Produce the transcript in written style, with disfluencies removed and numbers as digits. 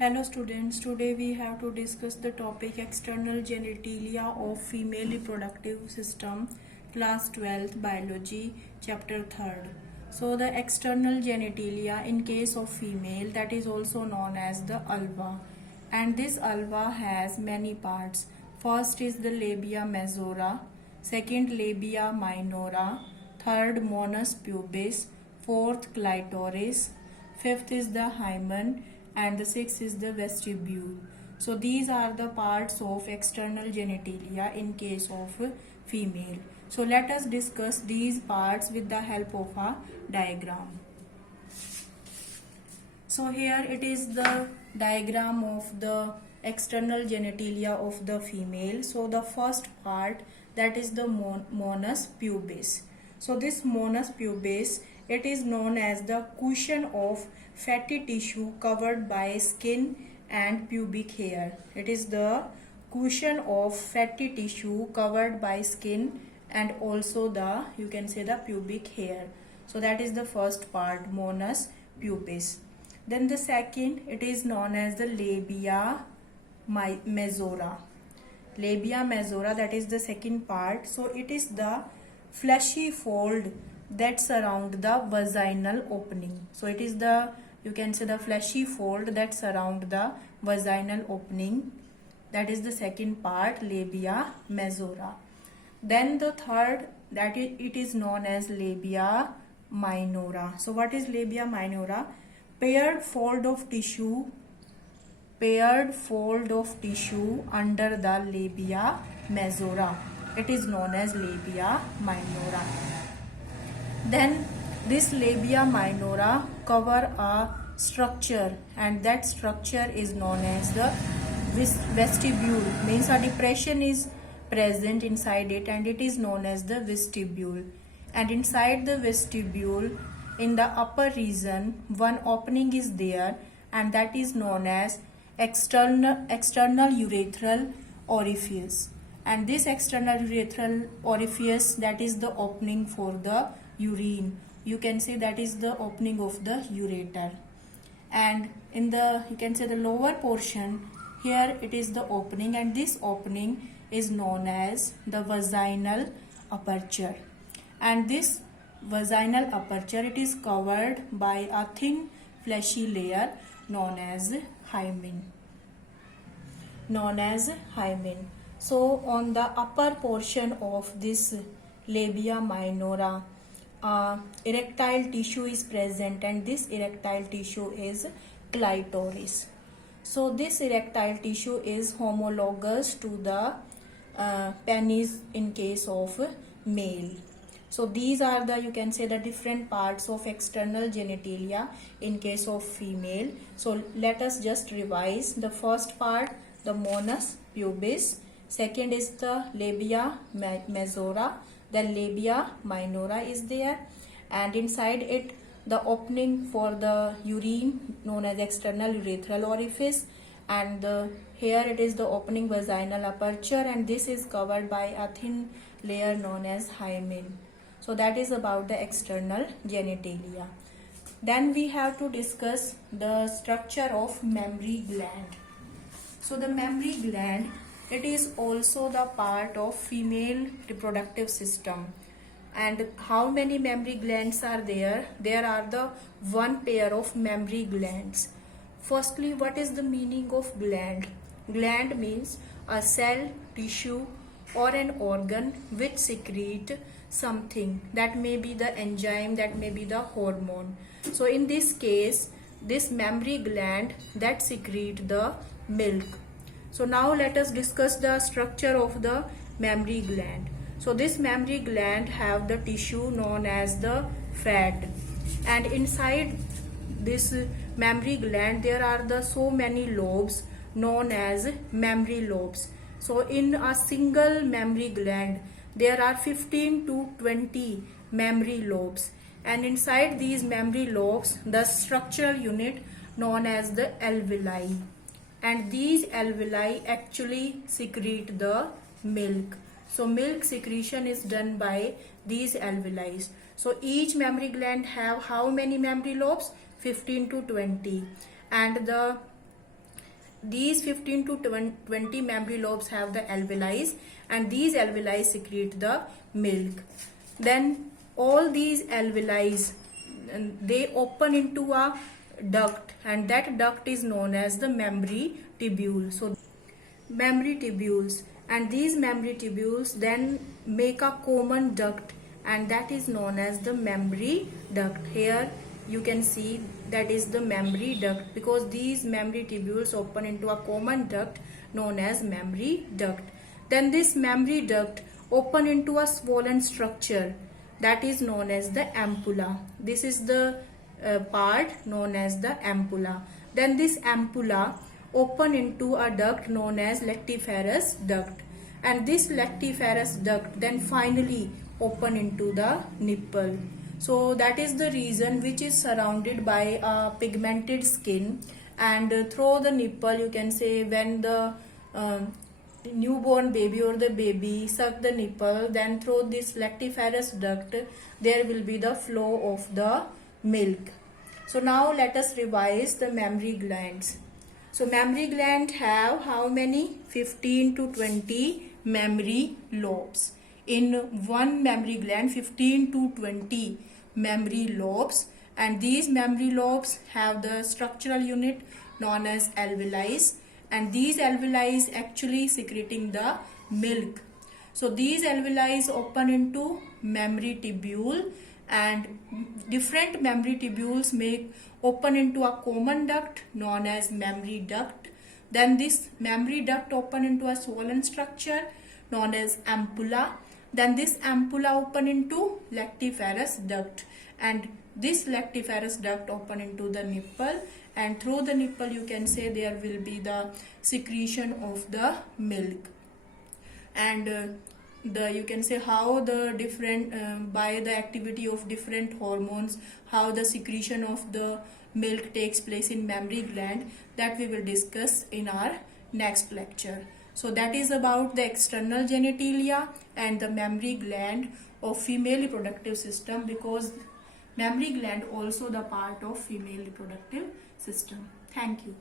Hello students, today we have to discuss the topic external genitalia of female reproductive system, class 12th biology, chapter 3rd. So the external genitalia in case of female, that is also known as the vulva, and this vulva has many parts. First is the labia majora, second labia minora, third mons pubis, fourth clitoris, fifth is the hymen, and the sixth is the vestibule. So these are the parts of external genitalia in case of female. So let us discuss these parts with the help of a diagram. So here it is the diagram of the external genitalia of the female. So the first part, that is the mons pubis. So this mons pubis, it is known as the cushion of fatty tissue covered by skin and pubic hair. It is the cushion of fatty tissue covered by skin and also the, you can say, the pubic hair. So that is the first part, mons pubis. Then the second, it is known as the labia majora. Labia majora, that is the second part. So it is the fleshy fold that surround the vaginal opening. So it is the, you can say, the fleshy fold that surround the vaginal opening. That is the second part, labia majora. Then the third, that it is known as labia minora. So what is labia minora? Paired fold of tissue under the labia majora. It is known as labia minora. Then this labia minora cover a structure, and that structure is known as the vestibule. Means a depression is present inside it, and it is known as the vestibule. And inside the vestibule, in the upper region, one opening is there, and that is known as external urethral orifice. And this external urethral orifice, that is the opening for the urine. You can say that is the opening of the ureter. And in the, you can say, the lower portion, here it is the opening, and this opening is known as the vaginal aperture. And this vaginal aperture, it is covered by a thin fleshy layer known as hymen. So on the upper portion of this labia minora, erectile tissue is present, and this erectile tissue is clitoris. So this erectile tissue is homologous to the penis in case of male. So these are the, you can say, the different parts of external genitalia in case of female. So let us just revise. The first part, the mons pubis. Second is the labia majora. Then labia minora is there, and inside it the opening for the urine known as external urethral orifice, and here it is the opening vaginal aperture, and this is covered by a thin layer known as hymen. So that is about the external genitalia. Then we have to discuss the structure of mammary gland. So the mammary gland, it is also the part of female reproductive system. And how many mammary glands are there? There are the one pair of mammary glands. Firstly, what is the meaning of gland? Gland means a cell, tissue, or an organ which secrete something. That may be the enzyme, that may be the hormone. So in this case, this mammary gland that secrete the milk. So now let us discuss the structure of the mammary gland. So this mammary gland have the tissue known as the fat, and inside this mammary gland there are the so many lobes known as mammary lobes. So in a single mammary gland there are 15 to 20 mammary lobes, and inside these mammary lobes the structural unit known as the alveoli, and these alveoli actually secrete the milk. So milk secretion is done by these alveoli. So each mammary gland have how many mammary lobes? 15 to 20, and the these 15 to 20 mammary lobes have the alveoli, and these alveoli secrete the milk. Then all these alveoli, they open into a duct, and that duct is known as the mammary tubule. So mammary tubules, and these mammary tubules then make a common duct, and that is known as the mammary duct. Here you can see that is the mammary duct, because these mammary tubules open into a common duct known as mammary duct. Then this mammary duct open into a swollen structure that is known as the ampulla. This is the part known as the ampulla. Then this ampulla open into a duct known as lactiferous duct, and this lactiferous duct then finally open into the nipple. So that is the reason which is surrounded by a pigmented skin, and through the nipple you can say when the newborn baby or the baby suck the nipple, then through this lactiferous duct there will be the flow of the milk. So now let us revise the mammary glands. So mammary gland have how many? 15 to 20 mammary lobes. In one mammary gland 15 to 20 mammary lobes, and these mammary lobes have the structural unit known as alveoli, and these alveoli actually secreting the milk. So these alveoli open into mammary tubule, and different mammary tubules make open into a common duct known as mammary duct. Then this mammary duct open into a swollen structure known as ampulla. Then this ampulla open into lactiferous duct, and this lactiferous duct open into the nipple, and through the nipple you can say there will be the secretion of the milk. And you can say how the different by the activity of different hormones, how the secretion of the milk takes place in mammary gland, that we will discuss in our next lecture. So that is about the external genitalia and the mammary gland of female reproductive system, because mammary gland also the part of female reproductive system. Thank you.